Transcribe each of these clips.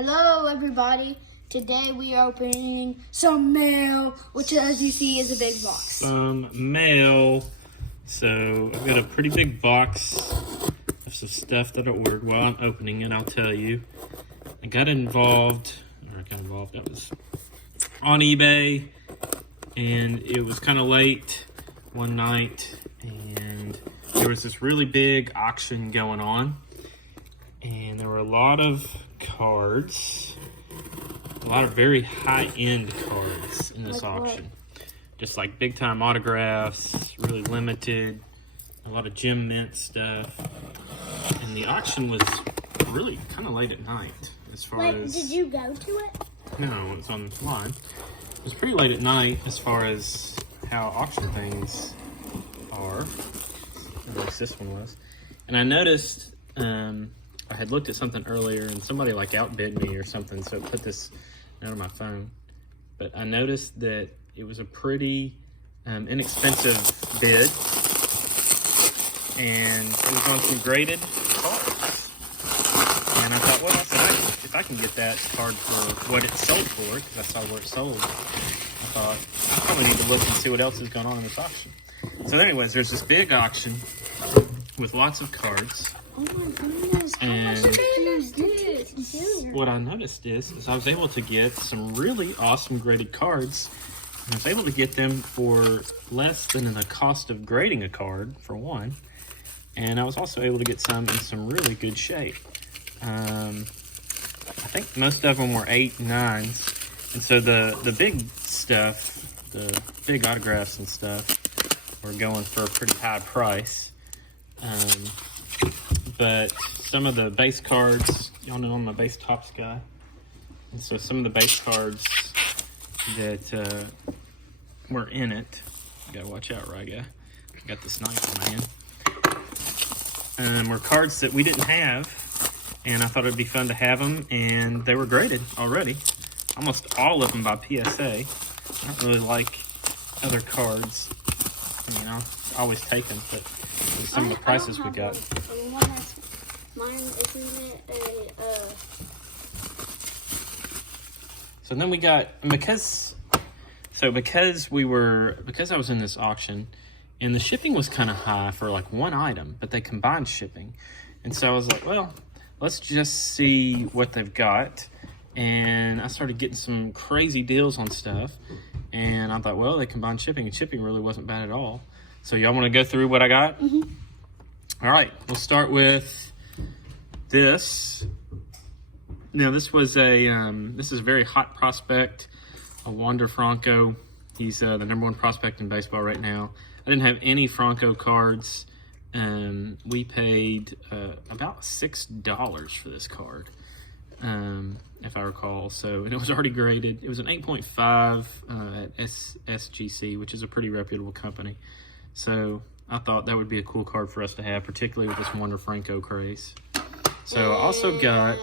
Hello everybody, today we are opening some mail, which as you see is a big box. Some mail. So I've got a pretty big box of some stuff that I ordered. While I'm opening it, I'll tell you. I got involved, I was on eBay, and it was kind of late one night, and there was this really big auction going on, and there were a lot of cards, a lot of very high-end cards in this auction. Just like big-time autographs, really limited, a lot of Gem Mint stuff. And the auction was really kind of late at night as far as... Did you go to it? No, it's online. It was pretty late at night as far as how auction things are. At least this one was. And I noticed, I had looked at something earlier and somebody like outbid me or something, so it put this out on my phone. But I noticed that it was a pretty inexpensive bid, and it was on some graded cards. And I thought, well, if I can get that card for what it sold for, because I saw where it sold, I thought, I probably need to look and see what else is going on in this auction. So anyways, there's this big auction with lots of cards. Oh my goodness, and what I noticed is I was able to get some really awesome graded cards. And I was able to get them for less than the cost of grading a card, for one. And I was also able to get some in some really good shape. I think most of them were 8s and 9s. And so the big stuff, the big autographs and stuff, were going for a pretty high price. But some of the base cards, y'all know I'm a base Topps guy. And so some of the base cards that were in it, you gotta watch out, right, guy? I got this knife in my hand. Were cards that we didn't have, and I thought it'd be fun to have them, and they were graded already. Almost all of them by PSA. I don't really like other cards. I mean, I'll always take them, but with some of the prices we got. Mine isn't it So then we got, because I was in this auction, and the shipping was kind of high for like one item, but they combined shipping. And so I was like, well, let's just see what they've got. And I started getting some crazy deals on stuff. And I thought, well, they combined shipping, and shipping really wasn't bad at all. So y'all want to go through what I got? Mm-hmm. All right, we'll start with this. Now, this was this is a very hot prospect, a Wander Franco. He's the #1 prospect in baseball right now. I didn't have any Franco cards. We paid about $6 for this card, if I recall. So, and it was already graded. It was an 8.5 at SGC, which is a pretty reputable company. So I thought that would be a cool card for us to have, particularly with this Wander Franco craze. So I also got,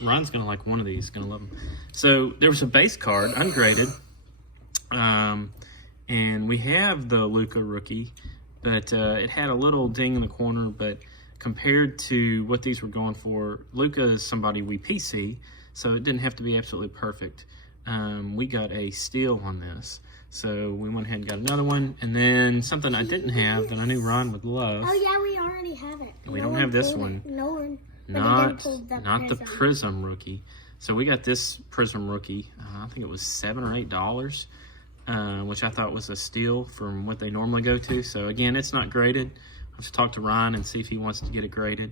Ryan's going to like one of these, going to love them. So there was a base card, ungraded, and we have the Luka rookie, but it had a little ding in the corner, but compared to what these were going for, Luka is somebody we PC, so it didn't have to be absolutely perfect. We got a steal on this. So we went ahead and got another one, and then something I didn't have that I knew Ron would love. Oh yeah, we already have it. We don't have this one. No one. Not the Prism rookie. So we got this Prism rookie. I think it was $7 or $8, which I thought was a steal from what they normally go to. So again, it's not graded. I'll have to talk to Ryan and see if he wants to get it graded.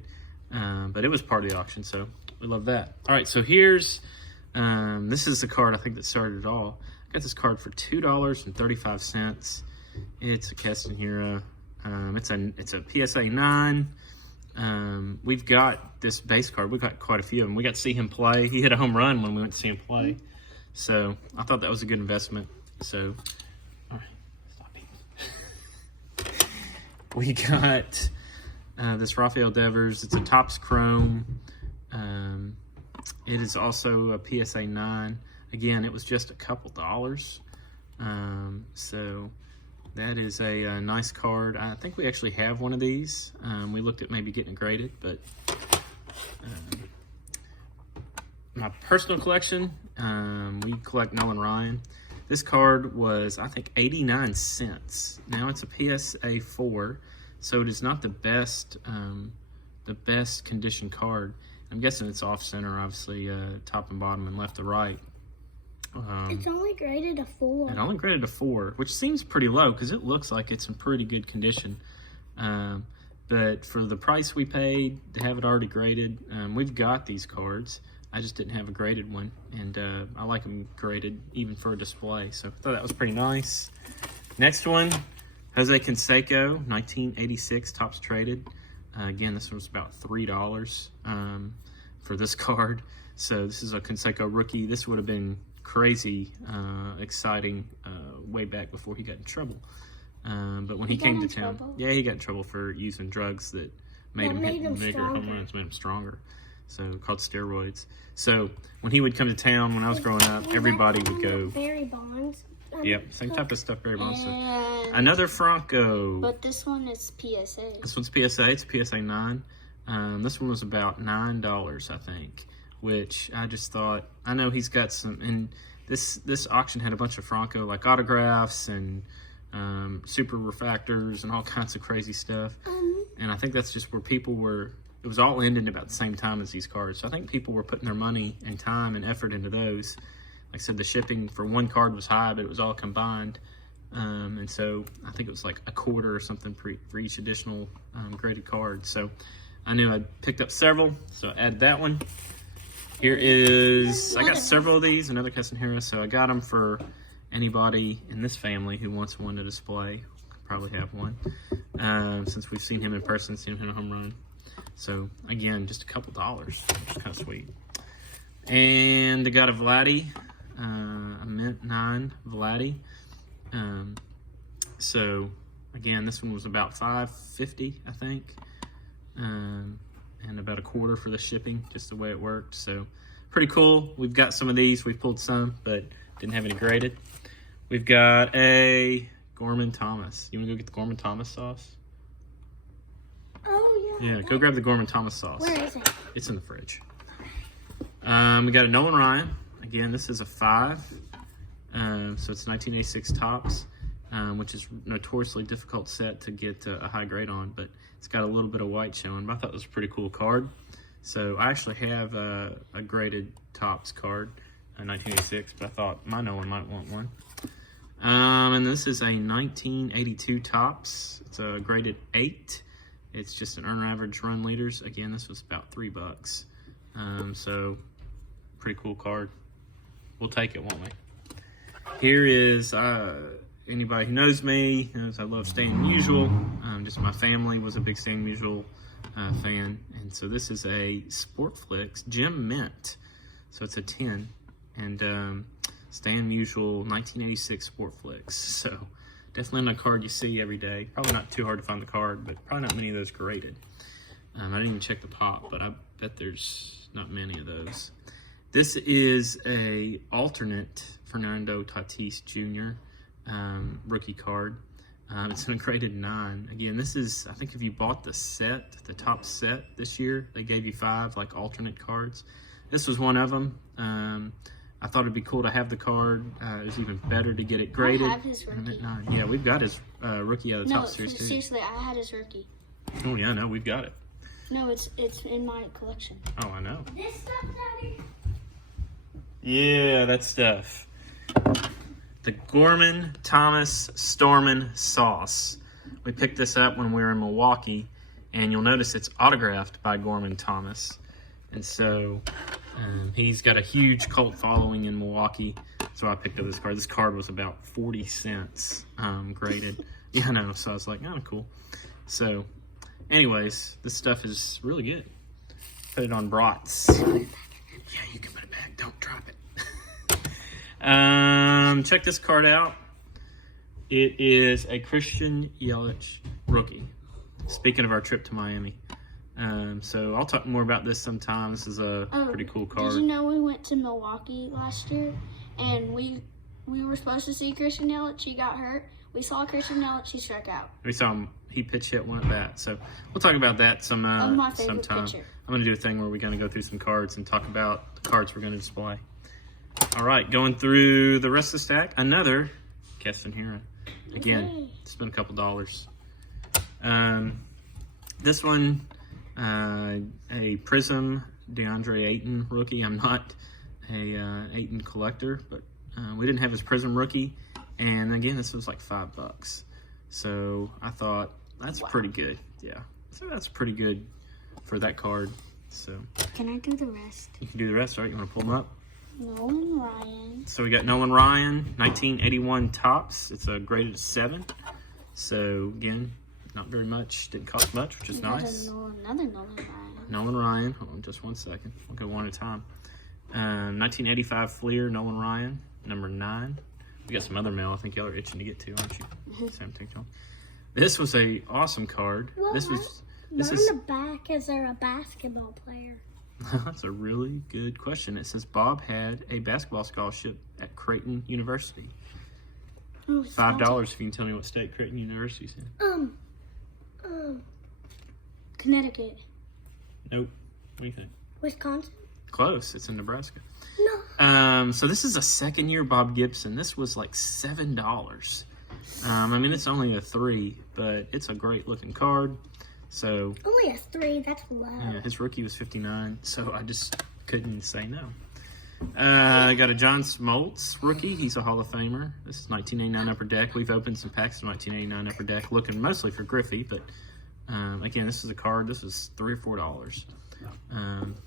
But it was part of the auction, so we love that. All right, so here's this is the card I think that started it all. I got this card for $2.35. It's a Castanera. It's a PSA 9. We've got this base card. We've got quite a few of them. We got to see him play. He hit a home run when we went to see him play. So I thought that was a good investment. So, all right, stop eating. We got this Rafael Devers. It's a Topps Chrome. It is also a PSA 9. Again, it was just a couple dollars. So that is a nice card. I think we actually have one of these. We looked at maybe getting it graded, but my personal collection, we collect Nolan Ryan. This card was, I think, 89 cents. Now it's a PSA 4, so it is not the best condition card. I'm guessing it's off center, obviously, top and bottom and left to right. It's only graded a 4. It only graded a 4, which seems pretty low because it looks like it's in pretty good condition. But for the price we paid to have it already graded, we've got these cards. I just didn't have a graded one, and I like them graded even for a display. So I thought that was pretty nice. Next one, Jose Canseco, 1986 Topps traded. Again, this was about $3 for this card. So this is a Canseco rookie. This would have been crazy exciting way back before he got in trouble. But when he came to town, yeah, he got in trouble for using drugs that made him hit bigger home runs, made him stronger. So called steroids. So when he would come to town, when I was growing up, everybody would go. Barry Bonds. Yep, same type of stuff Barry Bonds. So another Franco. But this one is PSA. This one's PSA. It's PSA 9. This one was about $9, I think. Which I just thought, I know he's got some, and this auction had a bunch of Franco like autographs and super refractors and all kinds of crazy stuff. And I think that's just where people were. It was all ending about the same time as these cards. So I think people were putting their money and time and effort into those. Like I said, the shipping for one card was high, but it was all combined. And so I think it was like a quarter or something for each additional graded card. So I knew I'd picked up several, so I added that one. Here is, I got several of these, another Castanheira, so I got them for anybody in this family who wants one to display. Probably have one, since we've seen him in person, seen him hit a home run. So again, just a couple dollars, which is kind of sweet. And I got a Vladdy, a Mint 9 Vladdy. So again, this one was about $5.50, I think. And about a quarter for the shipping, just the way it worked. So pretty cool. We've got some of these. We've pulled some, but didn't have any graded. We've got a Gorman Thomas. You want to go get the Gorman Thomas sauce? Oh, yeah. Yeah, go grab the Gorman Thomas sauce. Where is it? It's in the fridge. We got a Nolan Ryan. Again, this is a 5. So it's 1986 Topps, which is notoriously difficult set to get a high grade on, but it's got a little bit of white showing. But I thought it was a pretty cool card. So I actually have a graded Topps card, 1986, but I thought my Nolan might want one. And this is a 1982 Topps. It's a graded 8. It's just an earned average run leaders. Again, this was about $3. So pretty cool card. We'll take it, won't we? Here is anybody who knows me knows I love Stan Musial. Just my family was a big Stan Musial fan, and so this is a Sportflix Gem Mint. So it's a 10, and Stan Musial 1986 Sportflix. So definitely not a card you see every day. Probably not too hard to find the card, but probably not many of those graded. I didn't even check the pop, but I bet there's not many of those. This is a alternate Fernando Tatis Jr. Rookie card. It's in a graded 9. Again, this is, I think if you bought the set, the top set this year, they gave you 5 like alternate cards. This was one of them. I thought it'd be cool to have the card. It was even better to get it graded. I have his rookie. Yeah, we've got his rookie out of the top series too. Seriously, I had his rookie. Oh yeah, no, we've got it. No, it's in my collection. Oh, I know. This stuff, Daddy? Yeah, that stuff. The Gorman Thomas Stormin sauce. We picked this up when we were in Milwaukee, and you'll notice it's autographed by Gorman Thomas. And so he's got a huge cult following in Milwaukee, so I picked up this card. This card was about 40 cents graded. Yeah, I know, so I was like, oh, cool. So, anyways, this stuff is really good. Put it on brats. Yeah, you can put it back. Don't drop it. Check this card out. It is a Christian Yelich rookie. Speaking of our trip to Miami. So I'll talk more about this sometime. This is a pretty cool card. Did you know we went to Milwaukee last year and we were supposed to see Christian Yelich? He got hurt. We saw Christian Yelich. He struck out. We saw him. He pitch hit one at bat. So we'll talk about that some my favorite sometime. pitcher. I'm going to do a thing where we're going to go through some cards and talk about the cards we're going to display. All right, going through the rest of the stack. Another Keston Hiura. Again, Okay. spent a couple dollars. This one, a Prism DeAndre Ayton rookie. I'm not a Ayton collector, but we didn't have his Prism rookie. And again, this was like $5. So I thought that's pretty good. Yeah, so that's pretty good for that card. So Can I do the rest? you can do the rest. All right, you want to pull them up? Nolan Ryan. So we got Nolan Ryan, 1981 tops. It's a graded 7. So again, not very much. Didn't cost much, which is nice. Another Nolan Ryan. Nolan Ryan. Hold on just one second. We'll go one at a time. 1985 Fleer, Nolan Ryan, number 9. We got some other mail I think y'all are itching to get to, aren't you? Sam TikTok. This was a awesome card. Well, This on the back, is there a basketball player? That's a really good question. It says Bob had a basketball scholarship at Creighton University. Oh, $5 if you can tell me what state Creighton University's in. Connecticut. Nope. What do you think? Wisconsin? Close. It's in Nebraska. No. So this is a second-year Bob Gibson. This was like $7. I mean, it's only a 3, but it's a great-looking card. So Only a 3. That's low. yeah, his rookie was 59, so I just couldn't say no. I got a John Smoltz rookie. He's a Hall of Famer. This is 1989 Upper Deck. We've opened some packs of 1989 Upper Deck, looking mostly for Griffey, but again, this is a card. This was $3 or $4.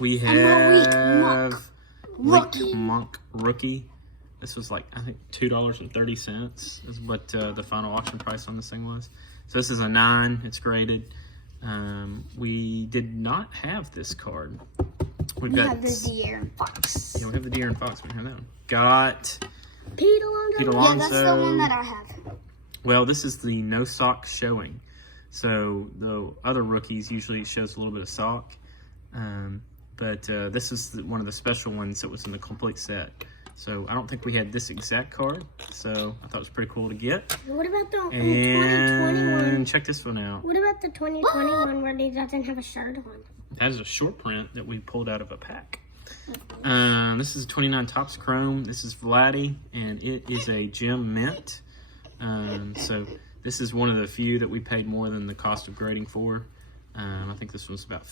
We have Malik Monk rookie. This was like, I think, $2.30 is what the final auction price on this thing was. So this is a 9. It's graded. We did not have this card. We have the De'Aaron Fox. Yeah, we have the De'Aaron Fox. We have that one. Got Pete Alonso. Pete Yeah, Alonso. that's the one that I have. Well, this is the no sock showing. So the other rookies usually shows a little bit of sock. But this is one of the special ones that was in the complete set. So I don't think we had this exact card. So I thought it was pretty cool to get. What about the And 2021? check this one out. What about the 2021 where he doesn't have a shirt on? That is a short print that we pulled out of a pack. This is a 29 Topps Chrome. This is Vladdy, and it is a gem mint. So this is one of the few that we paid more than the cost of grading for. I think this was about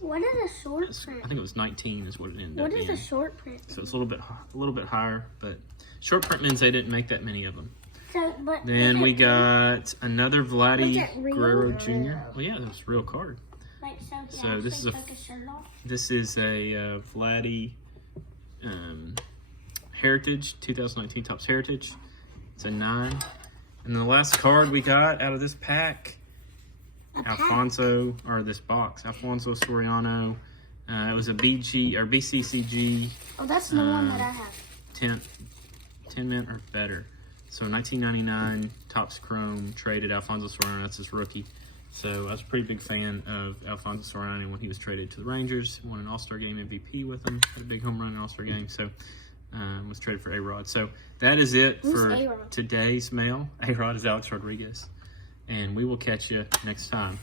What is a short print? I think it was 19 is what it ended What up is being. a short print? So it's a little bit higher, but short print means they didn't make that many of them. So, but Then is we it- got another Vladdy Was it real? Guerrero Jr. Well, yeah, that was a real card. Like, so he So this is actually a- took his shirt off? This is a Vladdy Heritage, 2019 Topps Heritage. It's a 9. And the last card we got out of this pack, Alfonso Soriano. It was a BCCG Oh, that's the one that I have. 10 mint or better. So 1999 Topps Chrome traded Alfonso Soriano. That's his rookie. So I was a pretty big fan of Alfonso Soriano when he was traded to the Rangers. Won an All-Star Game MVP with them. Had a big home run in an All-Star Game. So was traded for A-Rod. So that is it for A-Rod? today's mail. A-Rod is Alex Rodriguez. And we will catch you next time.